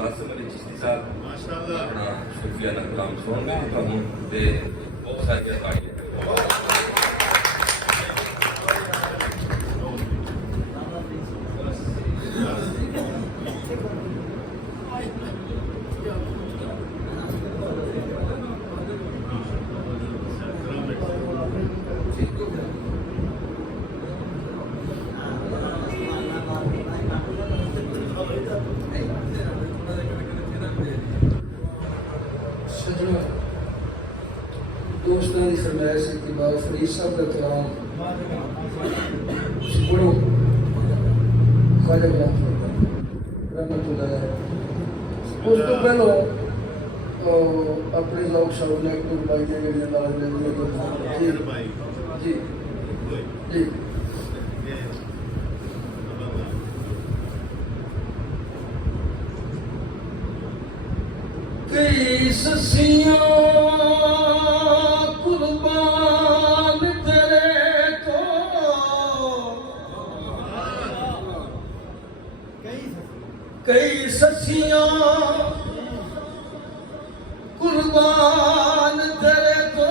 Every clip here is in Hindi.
कासिम अली चिश्ती साहब माशाअल्लाह अपना सूफियाना कलाम सुनाएंगे ਤੁਹਾਨੂੰ ਤੇ ਬਹੁਤ ਸਾਰੀਆਂ ਤਾੜੀਆਂ दोस्तों की फरमाइश के बाद फरीद साहब का कलाम पढ़ो ख्वाजा रहमतुल्लाह अलैह। उस तो पहले अपने लोग सब ने एक भाई ने जी जी जी कई ससियां कुर्बान तेरे को कई ससियां कुर्बान तेरे को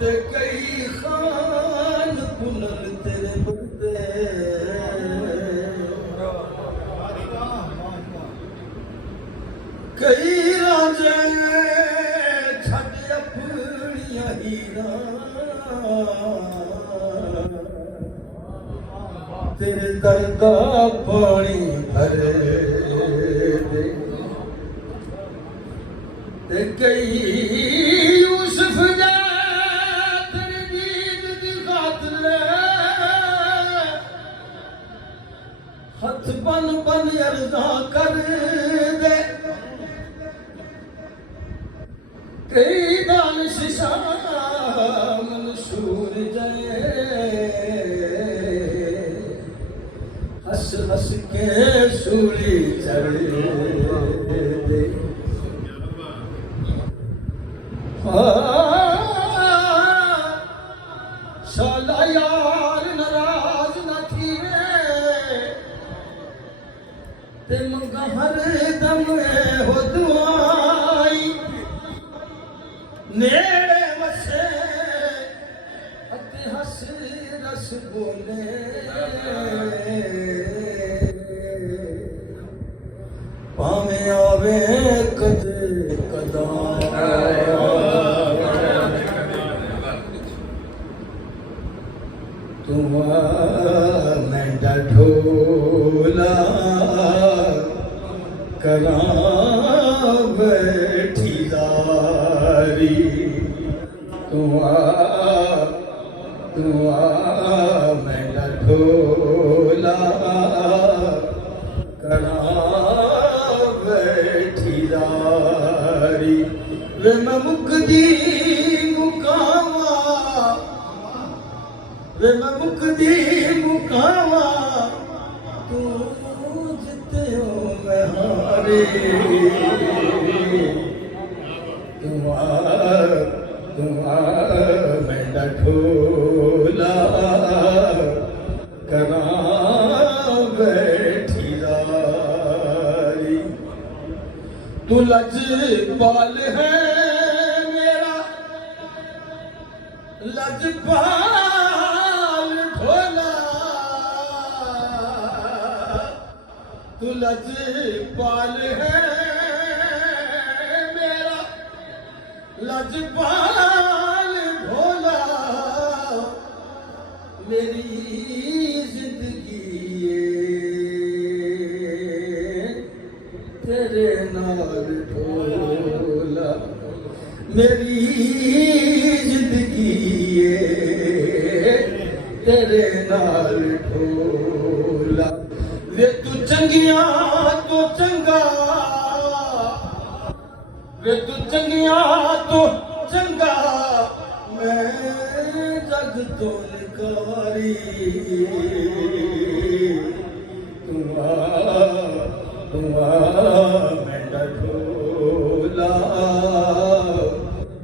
ते कई खान पुनर तेरे बंदे कई राजे छड़ अपनिया हीरा तेरे दर्दा पानी भरे दे ते कई यूसुफ जा तेरी दीद दी खातिर हथ बन बन अर्ज़ा कर दे कई दानिश मंसूर जाए हंस हंस के सूली चढ़ दे शाला यार नाराज न थी ते मंगा हर दम हो दुआई नेड़े वसे अते हस रस बोले भावें आवे कदे कदा तुम मैं ढोला करा बैठी दारी तुआ मैं ढोला करा बैठी दारी वे मैं मुकदी मुकावा वे मैं मुकदी मुकावा तू जिते हो मैं हारे तुआ मैं ढोला करा बैठी दारी तू लज पाल है मेरा लजपाल ढोला तू लजपाल है मेरा लजपाल ढोला मेरी जिंदगी तेरे नाल ढोला मेरी जिंदगी तेरे नाल ढोला वे तू चंगिया तो चंगा वे तू चंगिया तो चंगा मैं जग तो निकारी तुआ मैं ढोला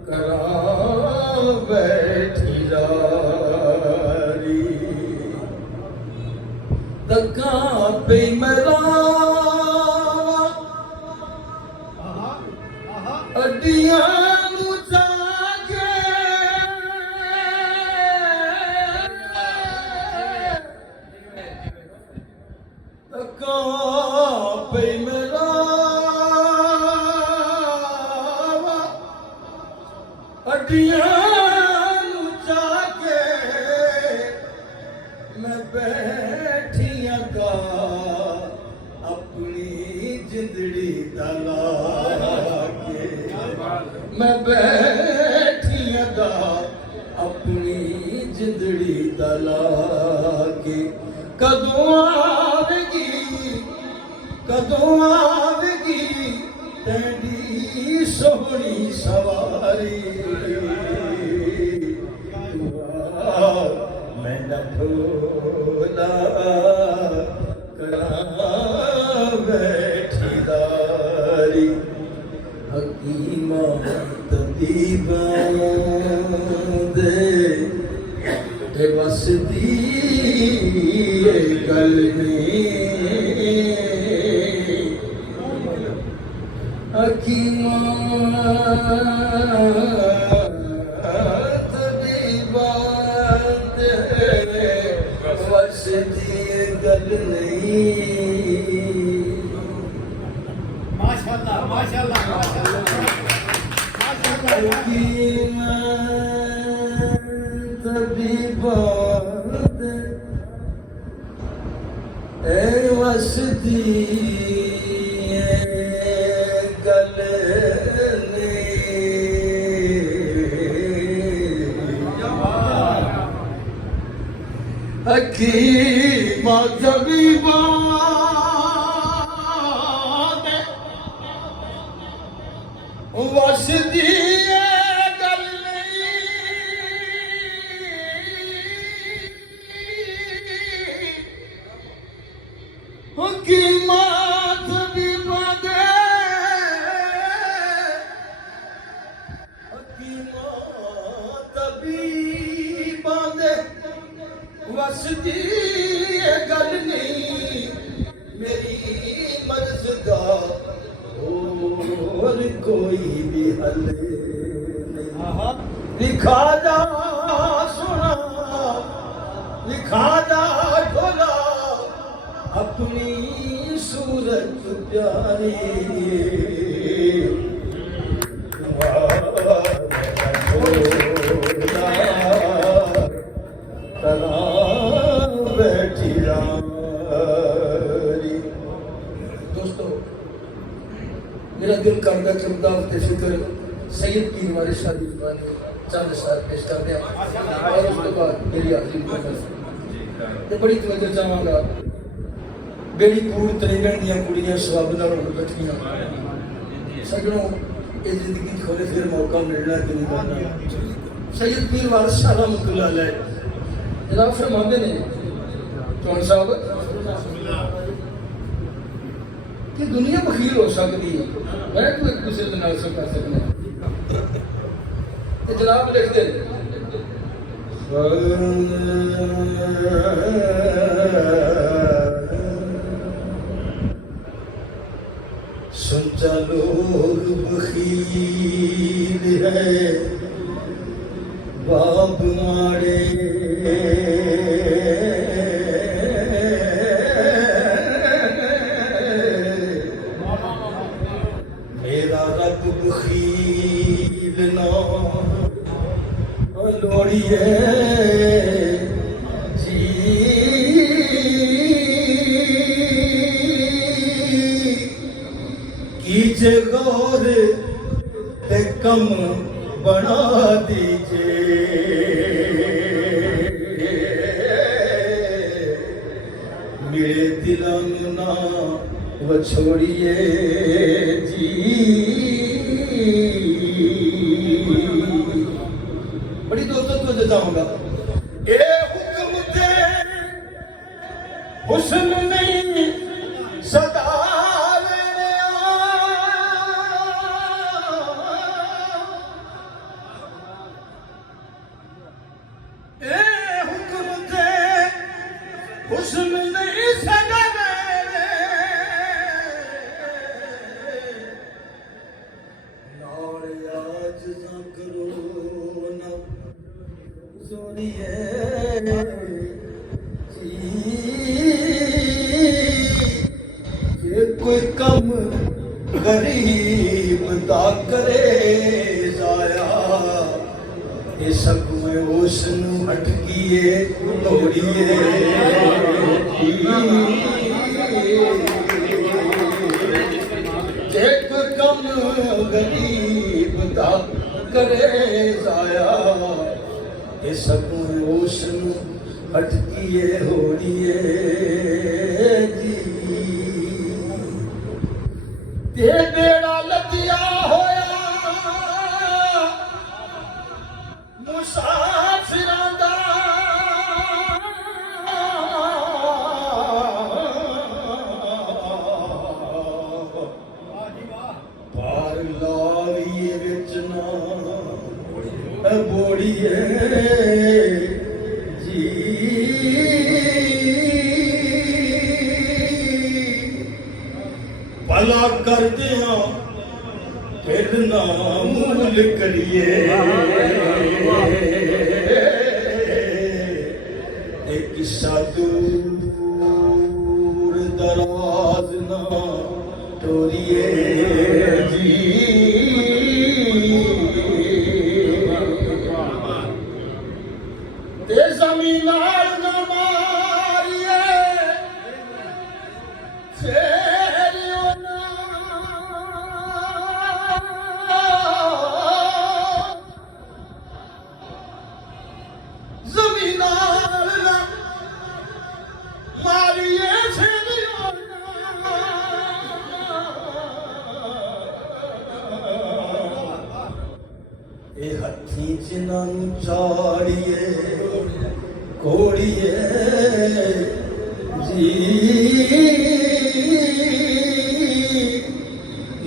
करा बैठी दारी दगा पे मेरा हड्डियां नू जाके तका पे मेरा हड्डियां नू जाके मैं बैठियां गा अपनी जिंदड़ी दला के मैं बैठियां गा अपनी जिंदड़ी दला के कदों आवेगी तेरी सोहनी सवारी मैं न भूला करा बैठीदारी हकीमा तबीबा दे बस दी गल हकीमा तबीबा दे बस दी गल नहीं माशाल्लाह माशाल्लाह माशाल्लाह हकीमा तबीबा दे वस दी गल हकीमा तबीबा दे वस दी गल हकीमा तबीबा दे हकीमा तबीबा दे वस दी गल नहीं मेरी मर्ज दा और कोई भी हल नहीं लिखा जा सुना लिखा जा ढोला अपनी सूरत प्यारी करा बैठी रारी दोस्तों मेरा दिल करता चलता वक्त फिक्र सैयद की हमारे शादी जुबानी चंद साल पेश कर दिया और उसके बाद मेरी आखिरी ये बड़ी तवज्जो चाहांगा बेड़ी कूड़ तरीगण दियां कुड़ियां सवाब नाल होण बैठियां सजणों ये जिंदगी खोले फिर मौका मिलना कि नहीं मिलना सैयद पीर वारिस शाह रहमतुल्लाह अलैह जनाब फरमाते ने चौन साहब कि दुनिया बखील हो सकती है मैं तो एक दूसरे के नाल से कर सकना ते जनाब लिखते सच्चा लोग बखील है बाप मारे मेरा रब बखील ना लोड़िए जी कीजे गौर ते कम बना दीजिए मेरे दिलों ना वो छोड़िए जी बड़ी दोस्तों को बताऊंगा ए हुक्म दे हुस्न नहीं सदा हुस्न नहीं सदा नाले जे कोई कम गरीब दा करे जाया ये सब में उस अटकीए दौड़िए जे कोई कम गरीब दा करे जाया ये सब उस अटकीए होड़िए जी ते बेड़ा लगिया होया मुसाफिरां दा पार लावीए विच ना बोड़िए जी भला कर दिया फिर ना मूल करिए एक किस्सा दूर दराज ना टोरिए जी ते ज़मीन ना मारिए हथी जिन्हों चाड़िए कोड़िए जी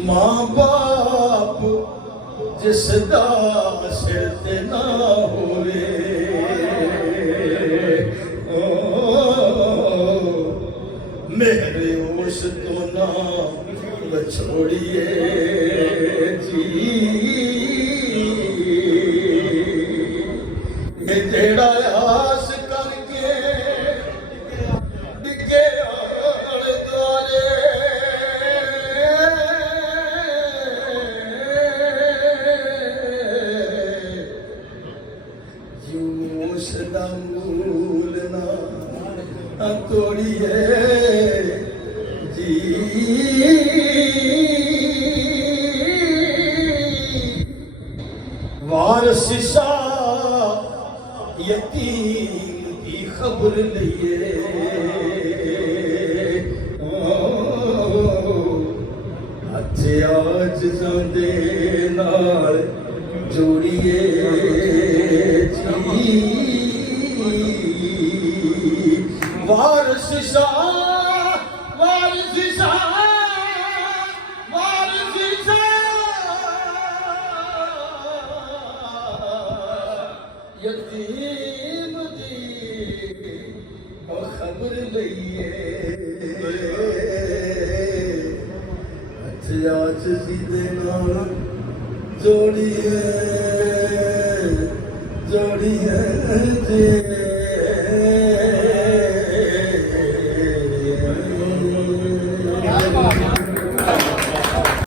मां बाप जिसदा सिर ते ना होवे मेरे उस तो ना बछोड़िए जी ये जेड़ा आस करके डिगे आले दुआले जूस दा मूल ना तोड़िए जी वारस यतीम की खबर लिए हथ आज दे नाल जोड़िए जी वारस यतीम दी खबर लईए हथिया सीधे नाल जोड़िए जोड़िए जी